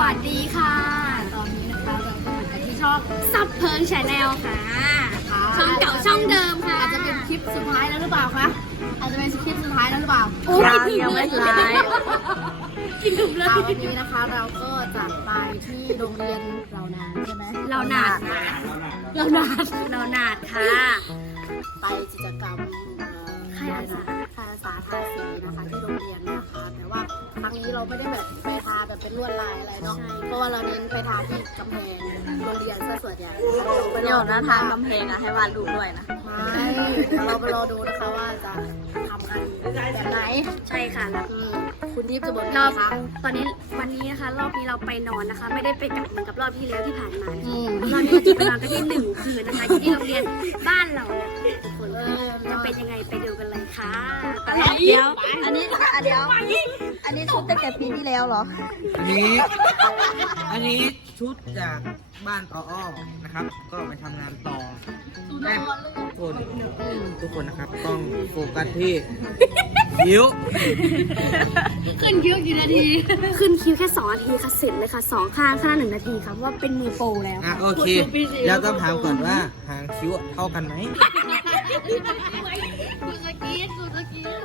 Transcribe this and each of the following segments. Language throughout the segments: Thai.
วัสดีค่ะ ตอนนี้นะคะเราก็อยู่กันที่ช่องซับเพิงชาแนลค่ะ ช่องเก่าช่องเดิมค่ะอาจจะเป็นคลิปสุดท้ายแล้วหรือเปล่าคะ อาจจะเป็นคลิปสุดท้ายแล้วหรือเปล่า โอ้ยยังยังไม่สุดท้ายกินถึงเลยเอาวันนี้นะคะเราก็จะไปที่โรงเรียนเรานานใช่ไหมเราหนาดเราหนาดเราหนาดค่ะ ไปกิจกรรมเอ่อค่ายอาสาค่ายอาสาทาสีนะคะที่โรงเรียนนะคะ แต่ว่าครั้งนี้เราไม่ได้แบบไปทาแบบ เป็นลวดลายอะไรเนาะ เพราะว่าเราเน้นไปทาที่กำแพงโรงเรียนซะส่วนใหญ่เดี๋ยวนะทางกำแพงอะให้วาดรูปด้วยนะไม่เราไปรอดูนะคะว่าจะทำกันแบบไหน ใช่ค่ะแล้วอืมคุณทิพย์จะบอกรอบนะคะตอนนี้วันนี้นะคะ รอบนี้เราไปนอนนะคะ ไม่ได้ไปกลับเหมือนกับรอบที่แล้วที่ผ่านมาอืมรอบนี้เราจะไปนอนกันที่หนึ่งคืนนะคะอยู่ที่โรงเรียนบ้านเราเนี่ยทุก คนเออจะเป็นยังไงไปดูกันเลยค่ะเดี๋ยวอันนี้อะเดี๋ยวอันนี้ชุดตั้งแต่ปีที่แล้วเหรอ อันนี้ อันนี้ชุดจากบ้านปออ้อนะครับ ก็ไปทำงานต่อแม่ทุกคนทุกคนนะครับ ต้องโฟกัสที่คิ้วขึ้นคิวกี่นาที ขึ้นคิวแค่สองนาทีค่ะเสร็จเลยค่ะสองข้างข้างละหนึ่งนาทีค่ะเพราะว่าเป็นมือโปรแล้วอะโอเค แล้วต้องถามก่อนว่าหางคิ้วเท่ากันไหม กูสกีดกูสกีด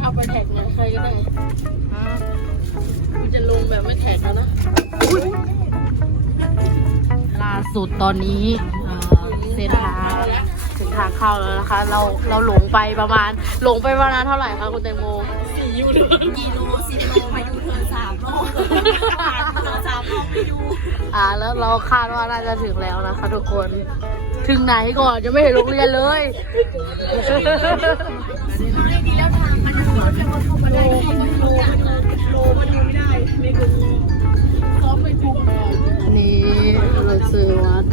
เอาไปแท็กไงใครก็ได้กูจะลงแบบไม่แท็กแล้วนะล่าสุดตอนนี้เอ่อเส้นทาง ถึงทางเข้าแล้วนะคะ เราเราหลงไปประมาณหลงไปประมาณเท่าไหร่คะคุณแตงโมสี่ยูโรกี่โลสิโลมายูเธอสามโลผ่านเธอสามโลไปดูอ่าแล้วเราคาดว่าน่าจะถึงแล้วนะคะ ทุกคนถึงไหนก่อนยังไม่เห็นโรงเรียนเลยโลมาดูไม่ได้ไม่กู อันนี้เราซื้อวัด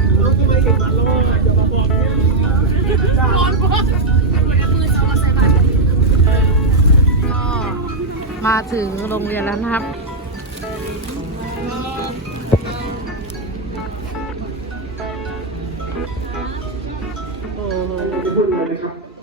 ก็มาถึงโรงเรียนแล้วนะครับ โอ้โห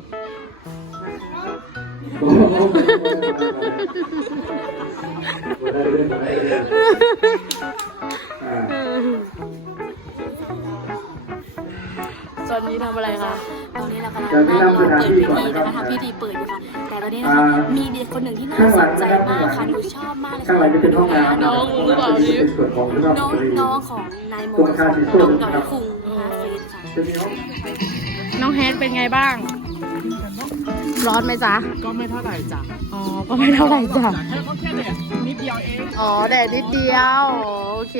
ตอนนี้ทำอะไรคะ ตอนนี้เรากำลังนั่งรอเปิดพิธีนะคะทำพิธีเปิดอยู่ค่ะ แต่ตอนนี้นะคะมีเด็กคนหนึ่งที่น่าสนใจมากค่ะหนูชอบมากเลยข้างหลังจะเป็นห้องน้ำน้องรู้เปล่านี่เป็นส่วนของรอบน้องบริเวณน้องของนายโมตรงข้ามสีส้มน้องครับคุงนะคะเฟซค่ะจะมีห้องน้องแฮทเป็นไงบ้าง ร้อนไหมจ๊ะ ก็ไม่เท่าไหร่จ้ะอ๋อ ก็ไม่เท่าไหร่จ้ะ แค่ก็แค่เนี่ยนิดเดียวเองอ๋อแดดนิดเดียว โอเค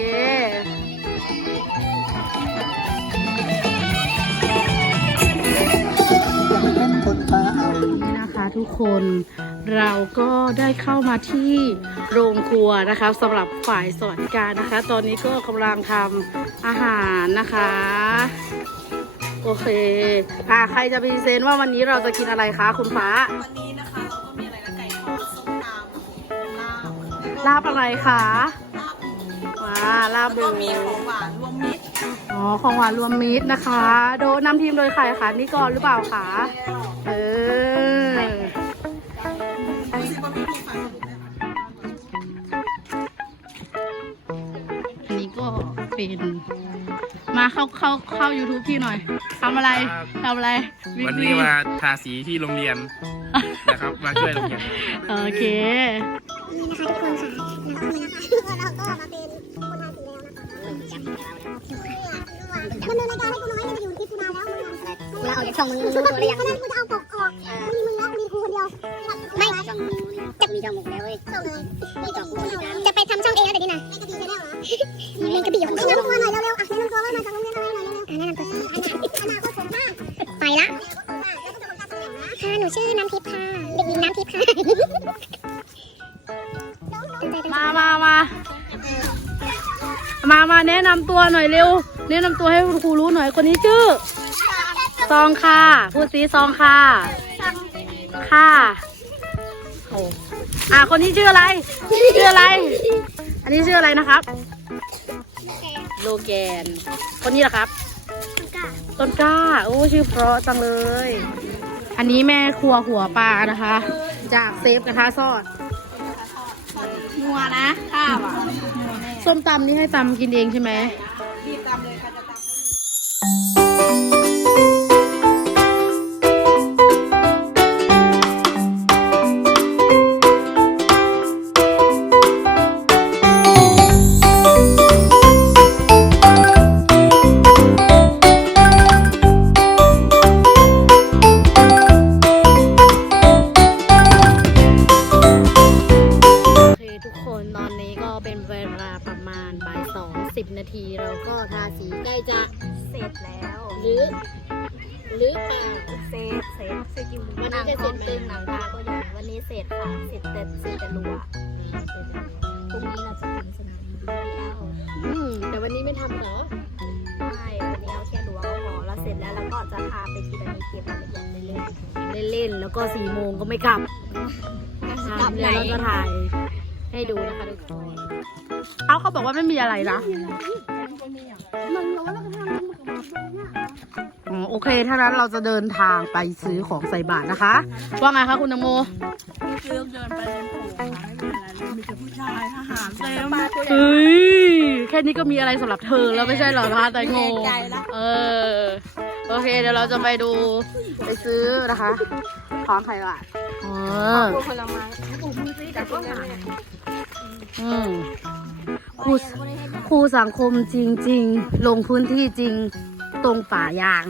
นี่นะคะทุกคนเราก็ได้เข้ามาที่โรงครัวนะคะสำหรับฝ่ายสวัสดิการนะคะ ตอนนี้ก็กำลังทำอาหารนะคะ โอเค อะใครจะพรีเซนต์ว่าวันนี้เราจะกินอะไรคะคุณฟ้า วันนี้นะคะเราก็มีอะไรนะไก่ทอดส้มตำลาบลาบอะไรคะว้าลาบแล้วเบก็มีลของหวานรวมมิตรอ๋อ ของหวานรวมมิตรนะคะ โดยนำทีมโดยใครคะนี่ก่อนหรือเปล่าคะ เออรู้สึกว่าไม่มีฟันอันนี้ก็เป็น มาเข้าเข้าเข้า YouTube พี่หน่อย ทำอะไรทำอะไรวันนี้มาทาสีที่โรงเรียนนะครับ มาช่วยโรงเรียน โอเคดำเนินรายการให้กูน้อยเนี่ยมาอยู่ที่กูนานแล้วมึงเราออกจากช่องมึงรู้ตัวหรือยังกูจะเอาปกออกมีมึงแล้วมีกูคนเดียว ไม่จะมีช่องมึงแล้วเว้ยช่องเลยจะไปทำช่องเองแล้วเดี๋ยวนี้นะเล่นกระบี่ของเขาแนะนำตัวหน่อยเร็ว มามาแนะนำตัวหน่อยเร็ว แนะนำตัวให้คุณครูรู้หน่อยคนนี้ชื่อ ซองค่ะพูดสีซองค่ะ ค่ะโอ้อะคนนี้ชื่ออะไร ชื่ออะไร อันนี้ชื่ออะไรนะครับ โลแกน คนนี้เหรอครับ ต้นกล้า โอ้ชื่อเพราะจังเลย อันนี้แม่ครัวหัวปลานะคะ จากเซฟกระทะซอด นัวนะข้าวอะส้มตำนี่ให้ตำกินเองใช่ไหม ไม่ทำเหรอไม่วันนี้เอาแค่รัวก็พอแล้วเสร็จแล้วเราก็จะพาไปทีละนิดเก็บรายละเอียดไปเรื่อยเล่นๆแล้วก็สี่โมงก็ไม่กลับกลับไหนเดี๋ยวเราจะถ่าย ให้ดูนะคะทุกคนเอาเขาบอกว่าไม่มีอะไรนะอ๋อโอเคถ้านั้นเราจะเดินทางไปซื้อของใส่บาตรนะคะ ว่าไงคะคุณตังโมเรื่องเดินไปเล่นโผล่ไม่มีอะไรเลยมีแต่ผู้ชายทหารเต็มเฮ้ยแค่นี้ก็มีอะไรสำหรับเธอแล้วไม่ใช่เหรอคะแตงโมเกรงใจละเออ โอเค เดี๋ยวเราจะไปดูไปซื้อนะคะของไทยบาทอ๋อผลไม้ผมมือซีแต่ก็หาอืมครูครูสังคมจริง ๆ ลงพื้นที่จริงตรงป่ายาง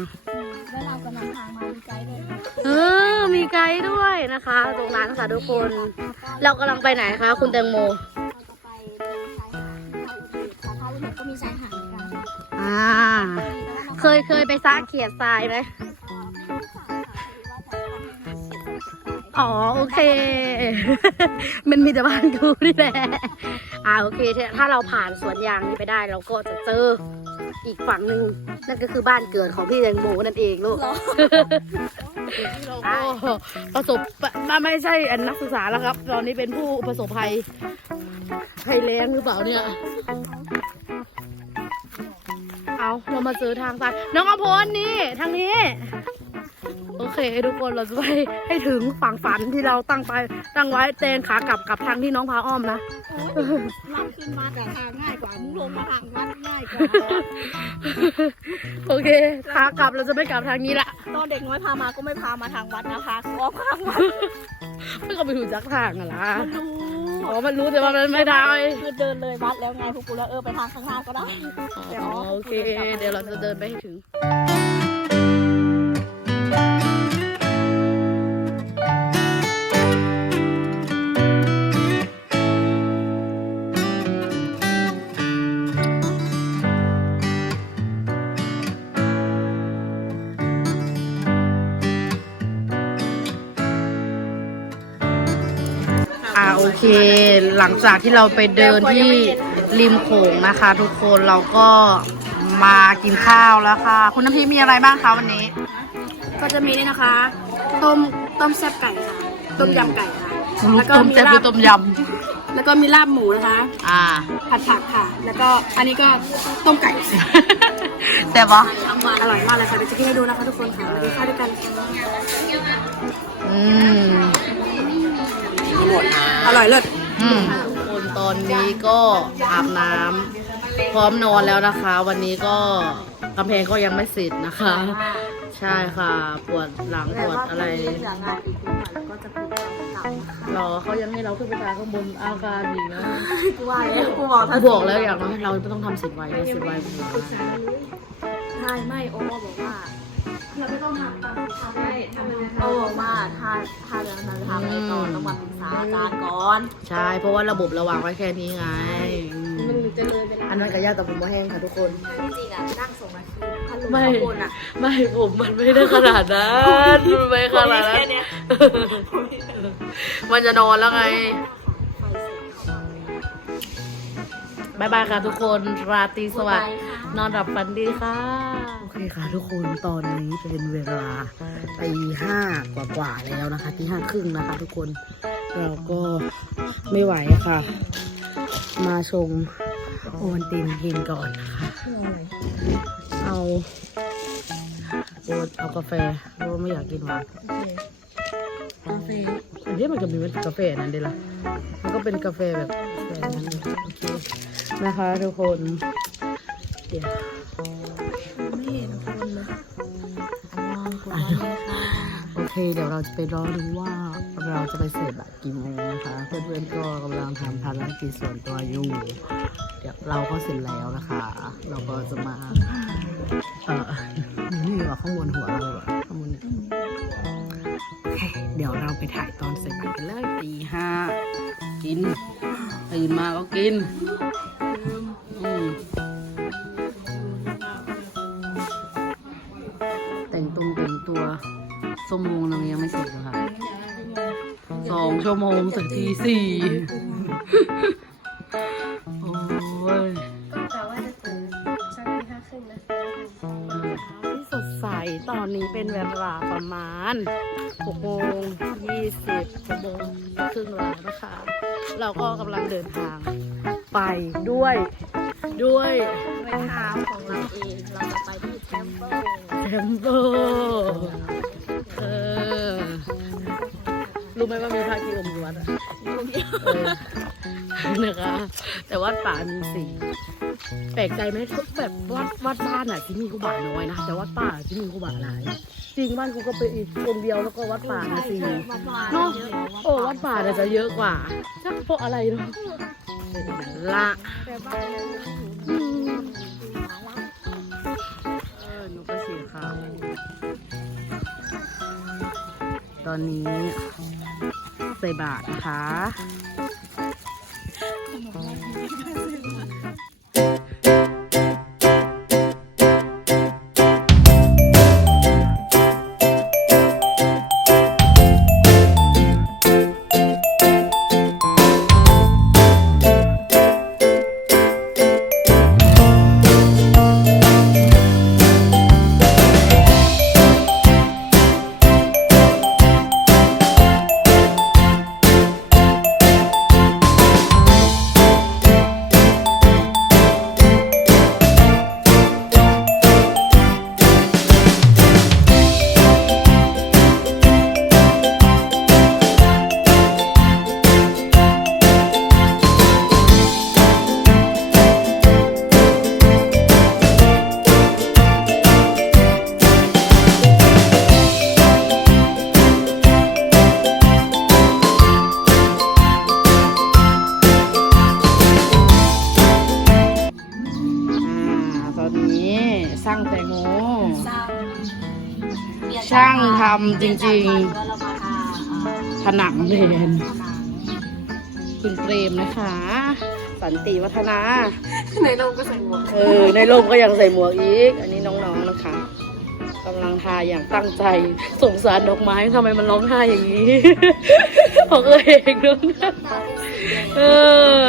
แล้วเรากำลังทางมามีไกด์ด้วยเออมีไกด์ด้วยนะคะ ตรงนั้นค่ะทุกคน เรากำลังไปไหนคะ คุณแตงโม เคยเคยไปซากเขียดทรายไหมอ๋อโอเค มันมีแต่บ้านกูนี่แหละ อ่าโอเค ถ้าเราผ่านสวนยางนี้ไปได้ เราก็จะเจออีกฝั่งหนึ่งนั่นก็คือบ้านเกิดของพี่แตงโมนั่นเองลูกเราก็ประสบไม่ไม่ใช่อันนักศึกษาแล้วครับ ตอนนี้เป็นผู้ประสบภัยภัยแล้งหรือเปล่าเนี่ย เอาเรามาเจอทางซ้ายน้องอภพลนี่ทางนี้ โอเคทุกคนเราจะไปให้ถึงฝั่งฝันที่เราตั้งไปตั้งไว้เตนขากลับกับทางที่น้องพาอ้อมนะลัดขึ้นมาแต่ทางง่ายกว่ามึงลงมาทางวัดง่ายกว่าโอเคขากลับเราจะไม่กลับทางนี้ละตอนเด็กน้อยพามาก็ไม่พามาทางวัดนะคะอ้อมทางวัดไม่ก็ไปถูกจักทางอะล่ะ มันรู้ อ๋อมันรู้แต่ว่ามันไม่ได้คือเดินเลยวัดแล้วไงพวกกูแล้วเออไปทางข้างหน้าก็ได้ อ๋อโอเค เดี๋ยวเราจะเดินไปให้ถึง ลังจากที่เราไปเดินที่ริมโขงนะคะ ทุกคนเราก็มากินข้าวแล้วค่ะ คุณน้ำพีมีอะไรบ้างคะวันนี้ ก็จะมีนี่นะคะ ต้มต้มแซ่บไก่ค่ะต้มยำไก่ค่ะแล้วก็ต้มมีแซ่บลาหรืบอต้มยแล้วก็มีลาบหมูนะคะำอ่าผัดผักค่ะ แล้วก็อันนี้ก็ต้มไก่แต่บปะอร่อยมากเลยค่ะเดี๋ยวจะกินให้ดูนะคะทุกคนค่ะมากินข้าวด้วยกันค่ะอืมอร่อยเลิศอืม ทุกคนตอนนี้ก็อาบน้ำพร้อมนอนแล้วนะคะ วันนี้ก็กำแพงก็ยังไม่เสร็จนะคะ ใช่ค่ะ ปวดหลังปวดอะไรจากงานอีกทีแล้วก็จะปิดกลับรอเขายังให้เราขึ้นไปทางข้างบนอาการดีนะกูว่าแล้วกูบอกเขาบอกแล้วอย่างน้อยเราต้องทำเสร็จไวนะเสร็จไวเป็นไงใช่ไม่โอบอกว่า เราไม่ต้องทำตามทำได้ทำโอบอกว่าถ้าถ้าเรื่องนั้นทำอะไรก่อนต้องมาปรึกษาอาจารย์ก่อนใช่ เพราะว่าระบบระวางไว้แค่นี้ไงอืมมันจะเลยไปอันนั้นกับยาแต่ผมว่าแห้งค่ะทุกคน ที่จริงอะนั่งส่งมาคือพันลมไม่ ข้างบนอะไม่ผมมันไม่ได้ขนาดนั้นมันไม่ขนาดนั้น มันจะนอนแล้วไง บายบายค่ะทุกคนราตรีสวัสดิ์นอนหลับฝันดีค่ะ โอเคค่ะทุกคนตอนนี้เป็นเวลาตีห้ากว่าๆแล้วนะคะตีห้าครึ่งนะคะ ทุกคนเราก็ไม่ไหวอะค่ะ มาชงโอวันตินกินก่อนนะคะเอาโอตเอากาแฟเพราะว่าไม่อยากกินหวานกาแฟอันนี้มันก็มีเป็นกาแฟนั่นเดีละมันก็เป็นกาแฟแบบแบบนั้นเลยโอเค นะคะทุกคนเดี๋ยวไม่เห็นคนเลยมองคนนี้ค่ะโอเค เดี๋ยวเราจะไปรอดูว่าเราจะไปเสิร์ฟแบบกี่โมงนะคะ เพื่อนๆก็กำลังทำภารกิจส่วนตัวอยู่ เดี๋ยวเราก็เสร็จแล้วนะคะ เราก็จะมา เออนี่เหรอข้างบนหัวเราเหรอข้างบนนี่โอเค เดี๋ยวเราไปถ่ายตอนเสร็จกันเลยตีห้ากินตื่นมาก็กิน ส้มวงเรายังไม่เสร็จเลยค่ะสองชั่วโมงถึงทีสี่ โอ้ยก็กะว่าจะตื่นสักตีห้าครึ่งนะที่สดใสตอนนี้เป็นเวลาประมาณ6โมง20 6โมงครึ่งแล้วนะคะ เราก็กำลังเดินทางไปด้วย ด้วยไปทางของเราเอง เราจะไปที่แคมเปอร์แคมเปอร์ เออ รู้ไหมว่ามีพระกี่องค์อยู่วัดอะเออนะคะ แต่วัดป่ามีสี่แปลกใจไหมทุกแบบวัดวัดบ้านอะที่มีกูบาน้อยนะแต่วัดป่าที่มีกูบาหลายจริงบ้านกูก็เป็นอีกองค์เดียวแล้วก็วัดป่ามีสี่เนาะโอ้วัดป่าเนี่ยจะเยอะกว่าจักเพราะอะไรเนาะละ แต่บ้าน ตอนนี้ใส่บาทนะคะ งทำจริงแล้วเรามาทาๆผนังเรนคุณเปรมนะคะ สันติวัฒนา ในโลกก็ใส่หมวก เออ ในร่มก็ยังใส่หมวกอีก อันนี้น้องๆนะคะกำลังทาอย่างตั้งใจ สงสารดอกไม้ทำไมมันร้องไห้อย่างนี้ ของเออเองด้วยเออ